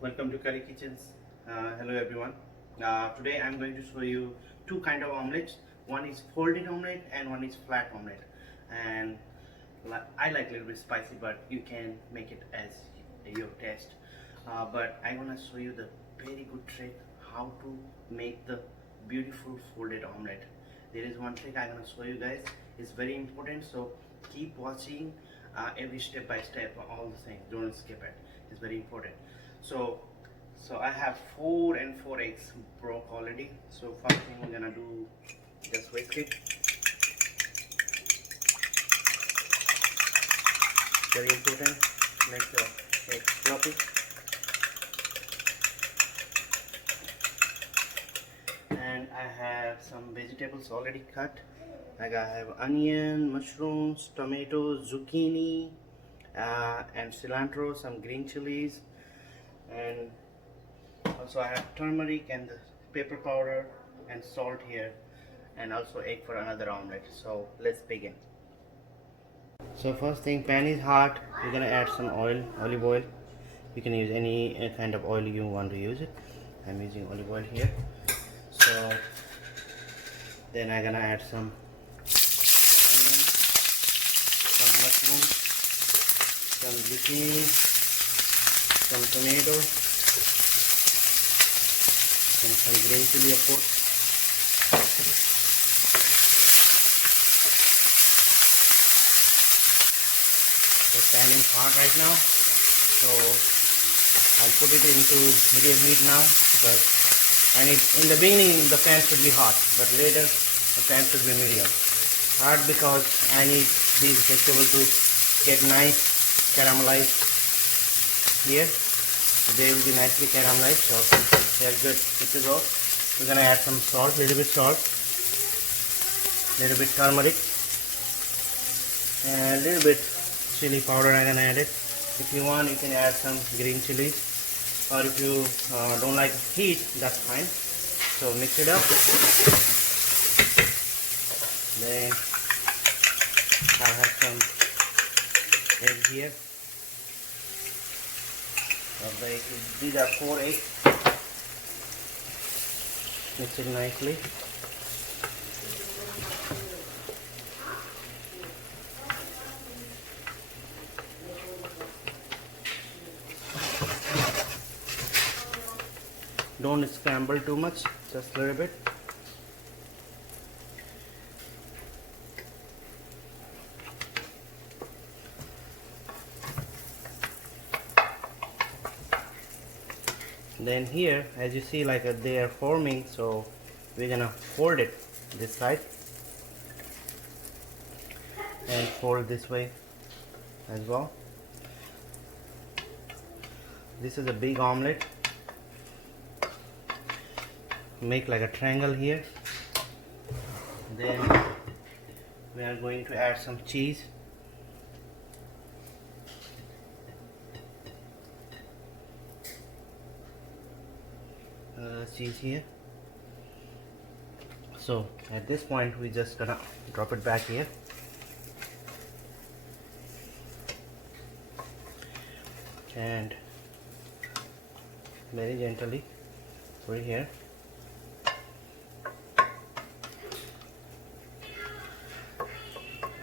Welcome to Curry Kitchens. Hello everyone. Today I'm going to show you two kind of omelets. One is folded omelet and one is flat omelet. And I like a little bit spicy, but you can make it as your taste. But I'm gonna show you the very good trick how to make the beautiful folded omelet. There is one trick I'm gonna show you guys. It's very important, so keep watching every step by step, all the things. Don't skip it. It's very important. So I have 4 eggs broke already. So first thing we're gonna do, just whisk it. Very important, make the eggs fluffy. And I have some vegetables already cut. Like I have onion, mushrooms, tomatoes, zucchini, and cilantro, some green chilies, and also I have turmeric and the pepper powder and salt here, and also egg for another omelette. So let's begin. So first thing, pan is hot. We're gonna add some oil, olive oil. You can use any kind of oil you want to use it. I'm using olive oil here. So then I'm gonna add some onion, some mushroom, some zucchini, some tomato, and some green chili, of course. The pan is hot right now, so I'll put it into medium heat now, because in the beginning the pan should be hot, but later the pan should be medium. Hot because I need these vegetables to get nice caramelized here. They will be nicely caramelized, so they are good to go. We're gonna add some salt, little bit salt, little bit turmeric, and a little bit chili powder. I'm gonna add it. If you want, you can add some green chilies, or if you don't like heat, that's fine. So mix it up. Then I have some eggs here. These are 4 eggs. Mix it nicely. Don't scramble too much, just a little bit. Then here, as you see, like they are forming, so we're gonna fold it this side and fold this way as well. This is a big omelette. Make like a triangle here. Then we are going to add some cheese. Cheese here. So at this point we just gonna drop it back here. And very gently put it here.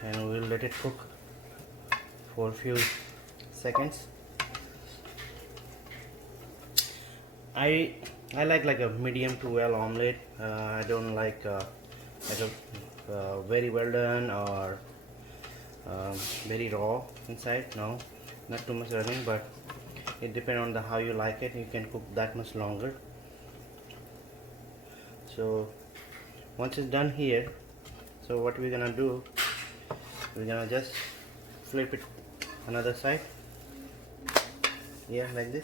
And we'll let it cook for a few seconds. I like a medium to well omelette. I don't like a very well done or very raw inside. No, not too much running, but it depends on how you like it. You can cook that much longer. So once it's done here, so what we're gonna do, we're gonna just flip it another side. Yeah, like this.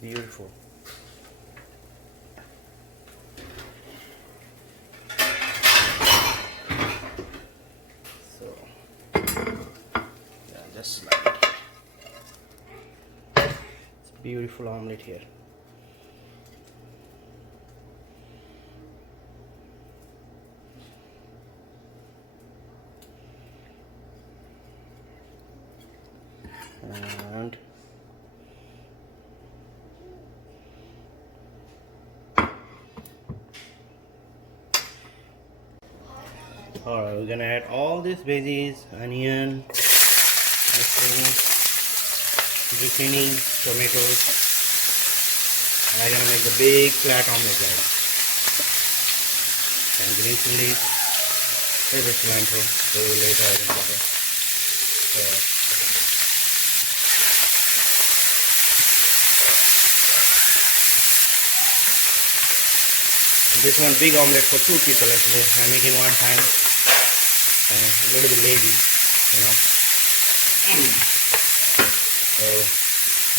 Beautiful. So yeah, just like it. It's beautiful omelette here. And Alright, we're gonna add all these veggies, onion, mushroom, zucchini, tomatoes, and I'm gonna make the big flat omelette, guys. And green chilies, there's a cilantro, so later I can put it. So, this one big omelette for 2 people actually. I'm making one time. A little bit lazy, you know. So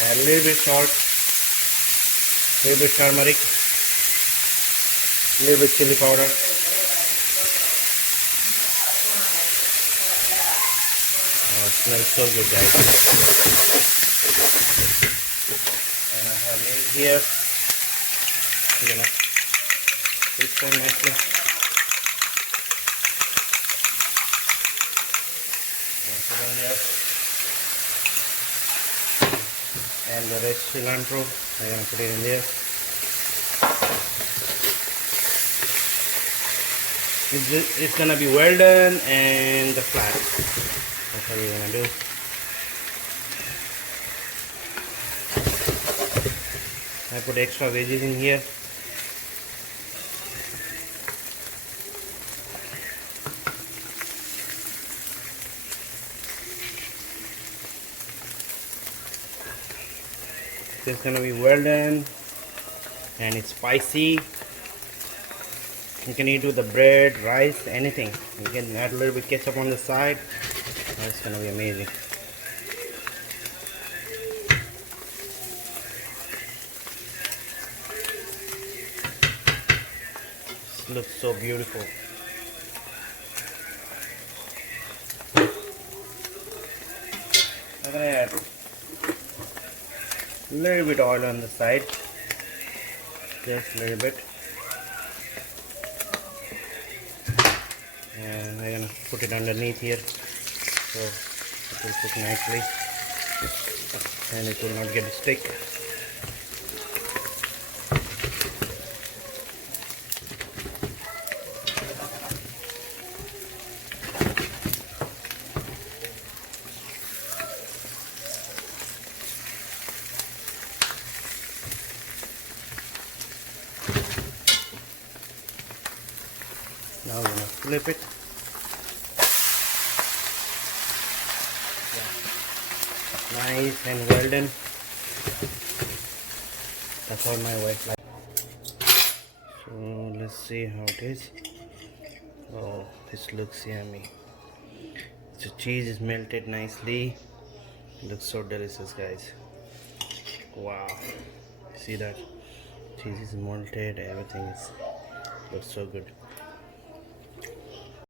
add a little bit salt, a little bit turmeric, a little bit chili powder. Oh, it smells so good, guys. And I have in here, I'm gonna fix them nicely. Put in here. And the rest cilantro, I'm gonna put it in there. It's gonna be well done and the flat. That's what we're gonna do. I put extra veggies in here. It's gonna be well done and it's spicy. You can eat with the bread, rice, anything. You can add a little bit ketchup on the side. That's gonna be amazing. This looks so beautiful. I'm gonna add a little bit oil on the side, just a little bit, and I'm gonna put it underneath here so it will cook nicely and it will not get stick. Now I'm gonna flip it. Yeah. Nice and well done. That's how my wife likes. So let's see how it is. Oh, this looks yummy. The cheese is melted nicely. Looks so delicious, guys. Wow. See that? Cheese is melted. Everything is looks so good.